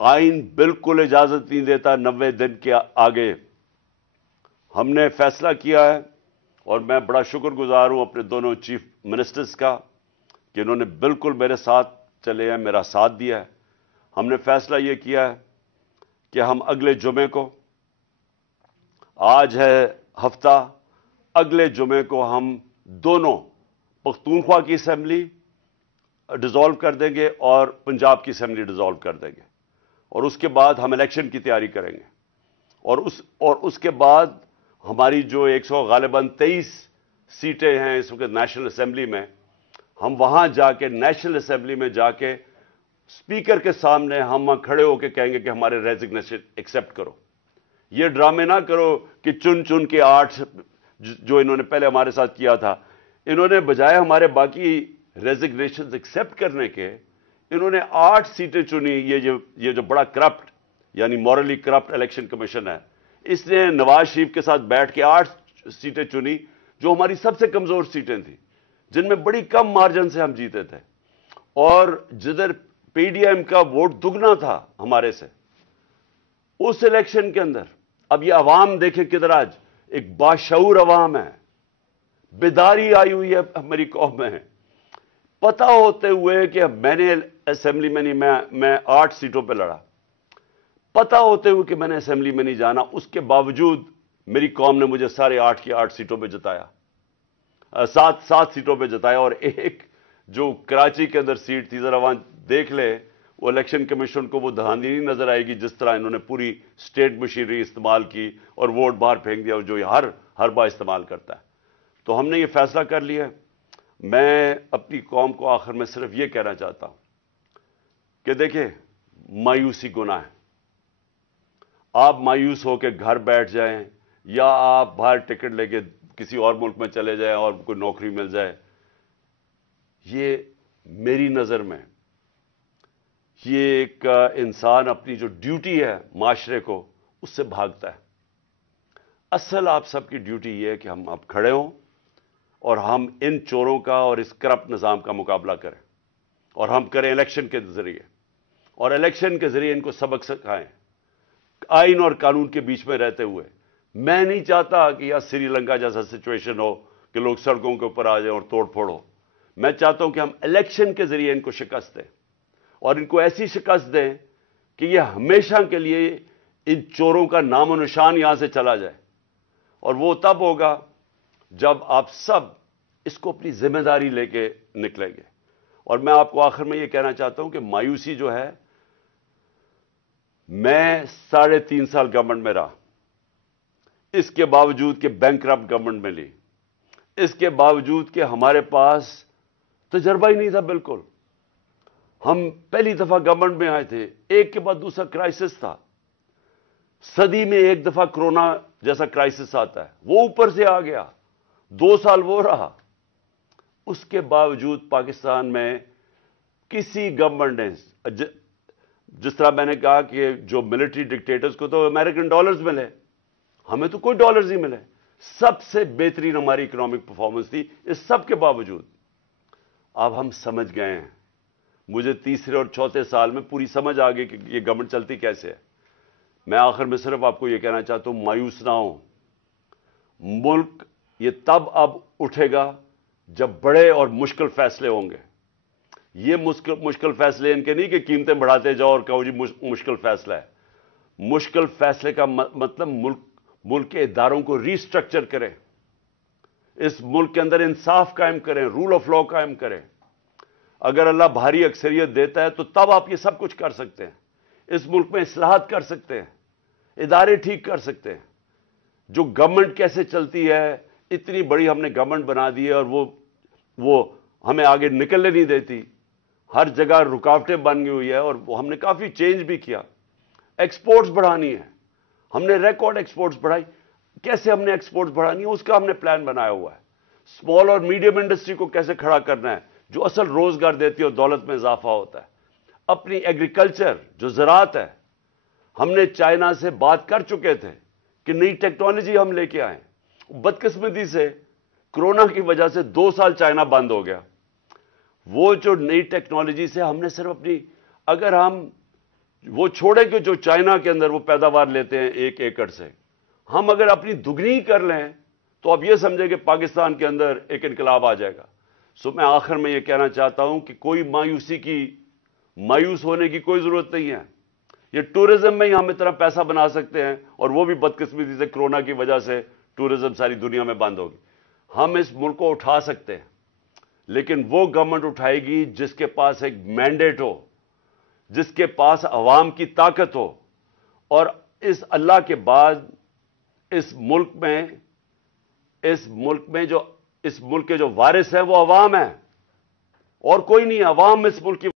آئین بالکل اجازت نہیں دیتا 90 دن کے آگے. ہم نے فیصلہ کیا ہے اور میں بڑا شکر گزار ہوں اپنے دونوں چیف منسٹرز کا کہ انہوں نے بالکل میرے ساتھ چلے ہیں، میرا ساتھ دیا ہے. ہم نے فیصلہ یہ کیا ہے کہ ہم اگلے جمعے کو، آج ہے ہفتہ، اگلے جمعے کو ہم دونوں پختونخوا کی اسمبلی ڈیزالو کر دیں گے اور پنجاب کی اسمبلی ڈیزالو کر دیں گے، اور اس کے بعد ہم الیکشن کی تیاری کریں گے. اور اس کے بعد ہماری جو 100 غالباً 23 سیٹیں ہیں اس وقت نیشنل اسمبلی میں، ہم وہاں جا کے نیشنل اسمبلی میں جا کے اسپیکر کے سامنے ہم وہاں کھڑے ہو کے کہیں گے کہ ہمارے ریزگنیشن ایکسیپٹ کرو. یہ ڈرامے نہ کرو کہ چن کے 8 جو انہوں نے پہلے ہمارے ساتھ کیا تھا، انہوں نے بجائے ہمارے باقی ریزگنیشنز ایکسیپٹ کرنے کے، انہوں نے 8 سیٹیں چنی. یہ جو بڑا کرپٹ یعنی مورلی کرپٹ الیکشن کمیشن ہے، اس نے نواز شریف کے ساتھ بیٹھ کے 8 سیٹیں چنی جو ہماری سب سے کمزور سیٹیں تھیں، جن میں بڑی کم مارجن سے ہم جیتے تھے، اور جدھر پی ڈی ایم کا ووٹ دگنا تھا ہمارے سے اس الیکشن کے اندر. اب یہ عوام دیکھیں کدھر آج ایک باشعور عوام ہے، بیداری آئی ہوئی ہے ہماری قوم میں. پتہ ہوتے ہوئے کہ میں نے اسمبلی میں نہیں، میں 8 سیٹوں پہ لڑا، پتہ ہوتے ہوئے کہ میں نے اسمبلی میں نہیں جانا، اس کے باوجود میری قوم نے مجھے سارے 8 کی 8 سیٹوں پہ جتایا، 7 سیٹوں پہ جتایا. اور ایک جو کراچی کے اندر سیٹ تھی، ذرا وہاں دیکھ لے، وہ الیکشن کمیشن کو وہ دھاندلی نہیں نظر آئے گی جس طرح انہوں نے پوری اسٹیٹ مشینری استعمال کی اور ووٹ باہر پھینک دیا، جو ہر بار استعمال کرتا ہے. تو ہم نے یہ فیصلہ کر لیا ہے. میں اپنی قوم کو آخر میں صرف یہ کہنا چاہتا ہوں کہ دیکھیں، مایوسی گناہ ہے. آپ مایوس ہو کے گھر بیٹھ جائیں یا آپ باہر ٹکٹ لے کے کسی اور ملک میں چلے جائیں اور کوئی نوکری مل جائے، یہ میری نظر میں یہ ایک انسان اپنی جو ڈیوٹی ہے معاشرے کو، اس سے بھاگتا ہے. اصل آپ سب کی ڈیوٹی یہ ہے کہ ہم اب کھڑے ہوں اور ہم ان چوروں کا اور اس کرپٹ نظام کا مقابلہ کریں، اور ہم کریں الیکشن کے ذریعے، اور الیکشن کے ذریعے ان کو سبق سکھائیں آئین اور قانون کے بیچ میں رہتے ہوئے. میں نہیں چاہتا کہ یہاں سری لنکا جیسا سچویشن ہو کہ لوگ سڑکوں کے اوپر آ جائیں اور توڑ پھوڑ ہو. میں چاہتا ہوں کہ ہم الیکشن کے ذریعے ان کو شکست دیں، اور ان کو ایسی شکست دیں کہ یہ ہمیشہ کے لیے ان چوروں کا نام و نشان یہاں سے چلا جائے. اور وہ تب ہوگا جب آپ سب اس کو اپنی ذمہ داری لے کے نکلیں گے. اور میں آپ کو آخر میں یہ کہنا چاہتا ہوں کہ مایوسی جو ہے، میں 3.5 سال گورنمنٹ میں رہا، اس کے باوجود کہ بینکرپٹ گورنمنٹ میں لی، اس کے باوجود کہ ہمارے پاس تجربہ ہی نہیں تھا بالکل. ہم پہلی دفعہ گورنمنٹ میں آئے تھے، ایک کے بعد دوسرا کرائسس تھا. صدی میں ایک دفعہ کرونا جیسا کرائسس آتا ہے، وہ اوپر سے آ گیا، 2 سال وہ رہا. اس کے باوجود پاکستان میں کسی گورنمنٹ نے، جس طرح میں نے کہا کہ جو ملٹری ڈکٹیٹرز کو تو امریکن ڈالرز ملے، ہمیں تو کوئی ڈالرز نہیں ملے. سب سے بہترین ہماری اکنامک پرفارمنس تھی. اس سب کے باوجود اب ہم سمجھ گئے ہیں. مجھے تیسرے اور چوتھے سال میں پوری سمجھ آ گئی کہ یہ گورنمنٹ چلتی کیسے ہے. میں آخر میں صرف آپ کو یہ کہنا چاہتا ہوں، مایوس نہ ہوں. ملک یہ تب اب اٹھے گا جب بڑے اور مشکل فیصلے ہوں گے. یہ مشکل فیصلے ان کے نہیں کہ قیمتیں بڑھاتے جاؤ اور کہو جی مشکل فیصلہ ہے. مشکل فیصلے کا مطلب ملک کے اداروں کو ری اسٹرکچر کریں، اس ملک کے اندر انصاف قائم کریں، رول آف لا قائم کریں. اگر اللہ بھاری اکثریت دیتا ہے تو تب آپ یہ سب کچھ کر سکتے ہیں. اس ملک میں اصلاحات کر سکتے ہیں، ادارے ٹھیک کر سکتے ہیں. جو گورنمنٹ کیسے چلتی ہے، اتنی بڑی ہم نے گورنمنٹ بنا دی ہے اور وہ ہمیں آگے نکلنے نہیں دیتی. ہر جگہ رکاوٹیں بن گئی ہوئی ہے، اور ہم نے کافی چینج بھی کیا. ایکسپورٹس بڑھانی ہے، ہم نے ریکارڈ ایکسپورٹس بڑھائی. کیسے ہم نے ایکسپورٹس بڑھانی ہے اس کا ہم نے پلان بنایا ہوا ہے. اسمال اور میڈیم انڈسٹری کو کیسے کھڑا کرنا ہے جو اصل روزگار دیتی ہے اور دولت میں اضافہ ہوتا ہے. اپنی ایگریکلچر جو زراعت ہے، ہم نے چائنا سے بات کر چکے تھے کہ نئی ٹیکنالوجی ہم لے کے آئیں. بدقسمتی سے کرونا کی وجہ سے 2 سال چائنا بند ہو گیا. وہ جو نئی ٹیکنالوجی سے ہم نے صرف اگر ہم وہ چھوڑے کہ جو چائنا کے اندر وہ پیداوار لیتے ہیں 1 ایکڑ سے، ہم اگر اپنی دگنی کر لیں تو اب یہ سمجھے کہ پاکستان کے اندر ایک انقلاب آ جائے گا۔ سو میں آخر میں یہ کہنا چاہتا ہوں کہ کوئی مایوس ہونے کی کوئی ضرورت نہیں ہے۔ یہ ٹورزم میں ہی ہم اتنا پیسہ بنا سکتے ہیں، اور وہ بھی بدقسمتی سے کرونا کی وجہ سے ٹورزم ساری دنیا میں بند ہوگی۔ ہم اس ملک کو اٹھا سکتے ہیں، لیکن وہ گورنمنٹ اٹھائے گی جس کے پاس ایک مینڈیٹ ہو، جس کے پاس عوام کی طاقت ہو، اور اس اللہ کے بعد اس ملک کے جو وارث ہیں وہ عوام ہیں، اور کوئی نہیں ہے۔ عوام اس ملک کی